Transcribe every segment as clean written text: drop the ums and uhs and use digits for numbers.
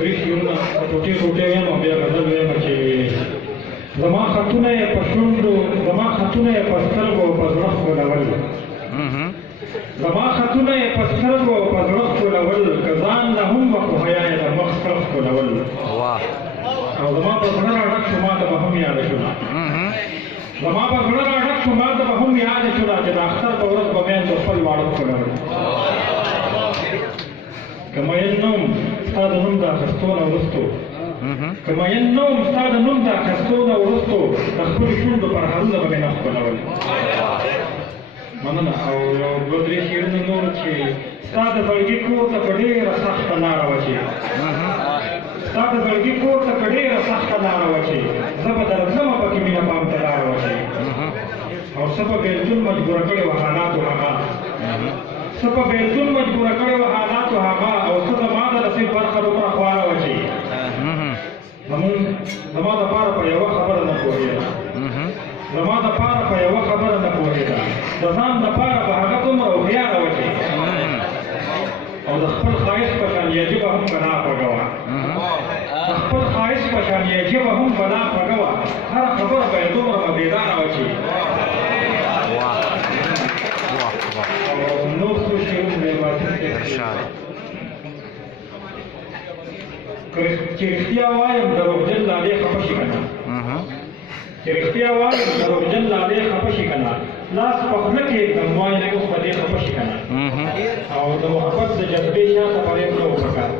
درې شعرونه ټوټې ټوټې وایم او بیا غزل وایم چې زما خطونه یې په شونډو زما خطونه یې په سترګو او په زړه ښکلول زما خطونه یې په سترګو او په زړه ښکلول که ځان نه هم وه خو حیا یې د مخ سره ښکلول او زما په زړه راډک شو ما ته به هم یاده شوله زما په زړه راډک شو ما ته به هم یاده شوله چې د اختر په ورځ به میندو خپل واړه ښکلول که مین نوم ستا د نوم د اخیستو نه وروستو که مین نوم ستا د نوم د اخیستو نه وروستو د خپلو شونډو پرهرونه به مې نه ښکلول مننه او یو دوه درې شعرونه نور چې ستا د زړګي کور ته په ډېره سخته لاره وه چې ستا د زړګي کور ته په ډېره سخته لاره وه چې زه به درځمه پکې مینه پام ته لاره وه چې او څه په بېلتون مجبوره کړې وه حالاتو هغه څه په بېلتون مجبوره کړې وه حالاتو هغه او څه زما د نصیب برخه دومره خواره وه چې زما دپاره په یوه خبره نه پوهېده زما دپاره په یوه خبره نه پوهېده د ځان دپاره به هغه دومره هوښیاره وه چې او د خپل ښایست په شان یې ژبه هم بلا خوږه وه د خپل ښایست په شان یې ژبه هم بلا خوږه وه هره خبره به یې دومره مزېداره وه چې او نور څو شعرونه یې چې رښتیا وایم دروغجن لالې خفه شي که نه چې رښتیا وایم دروغجن لالې خفه شي که نه لاس په خوله کې ږدم وایم اوس په دې خفه شي که نه او د محبت د جذبې شاته فریب نه و پکار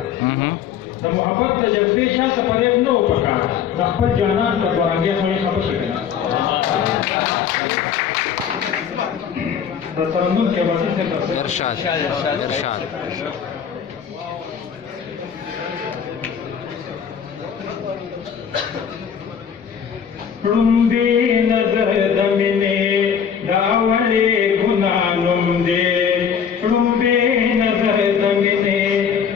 د محبت د جذبې شاته فریب نه و پکار د خپل جانان په دوارنګې سړی خفه شي که نه د ترنم کې عباسي صاحب ارشاد ړومبې نظر د مینې د اولې ګناه نوم دی ړومبې نظر د مینې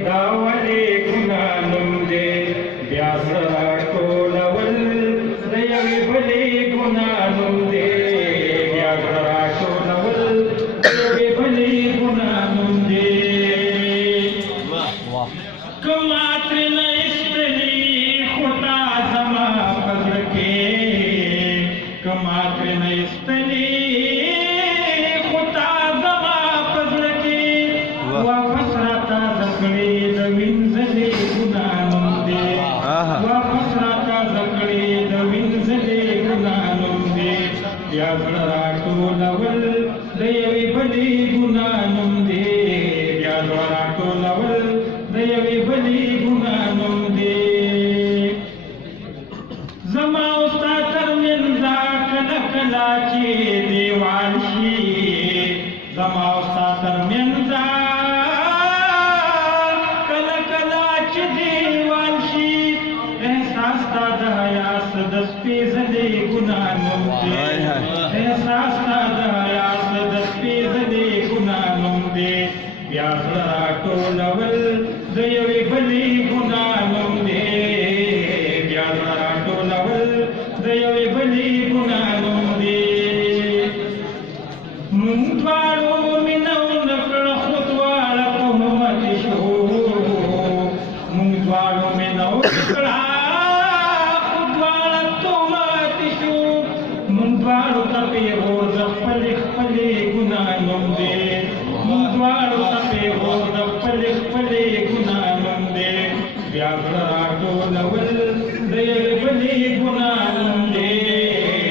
د اولې ګناه نوم دی بیا زړه راټولول د یوې بلې ګناه نوم دی بیا زړه راټولول د یوې بلې ګناه نوم دی که ما ترېنه ایستلي خو تا زما په زړه کې کما ترېنه ایستلي خو تا زما په زړه کې واپس راتازه کړې د وینځلې ګناه نوم دی واپس راتازه کړې د وینځلې ګناه نوم دی بیا زړه راټولول د یوې بلې ګناه نوم دی بیا زړه راټولول د یوې بلې ګناه نوم دی زما او ستا ترمنځه کله کله چې دیوال شي زما او ستا ترمنځه کله کله چې دیوال شي احساس تا د حیا څه د سپېڅلې ګناه نوم دی احساس تا د حیا څه د سپېڅلې ګناه نوم دی بیا زړه راټولول د یوې بلې ګناه نوم دی بیا زړه راټولول د یوې بلې ګناه نوم دی مونږ دواړو مینه ونه کړه خو دواړه تهمتې شو مونږ دواړو مینه ونه کړه خو دواړه تهمتې شو مونږ دواړو ته پیغور د خپلې خپلې ګناه نوم دی مونږ دواړو ته پیغور د خپلې خپلې ګناه نوم دی بیا زړه راټولول د یوې بلې ګناه نوم دی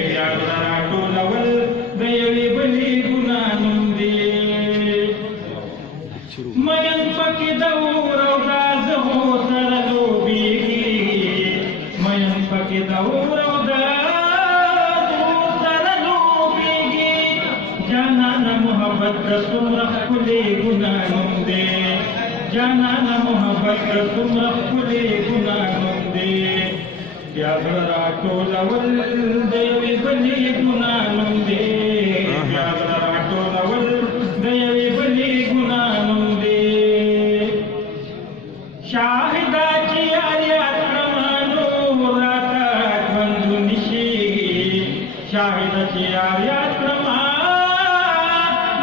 بیا زړه راټولول د یوې بلې ګناه نوم دی مین پکې د اور او د زهو سره لوبېږي مین پکې د اور او د زهو سره لوبېږي جانانه محبت د څومره ښکلې ګناه نوم دی جانانه محبت د څومره ښکلې ګناه نوم دی بیا زړه راټولول د یوې بلې ګناه نوم دی بیا زړه راټولول د یوې بلې ګناه نوم دی شاهده چې یار یاد کړمه نور راته ژوند نشي شاهده چې یار یاد کړمه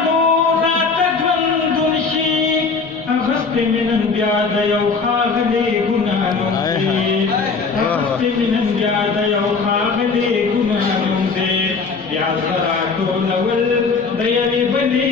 نور راته ژوند نشي اخیستی اخست منن بیا د یو ښاغلي ګناه نوم دی اخست منن بیا د یو ښاغلي ګناه نوم دی بیا زه راټولول د یوې بلې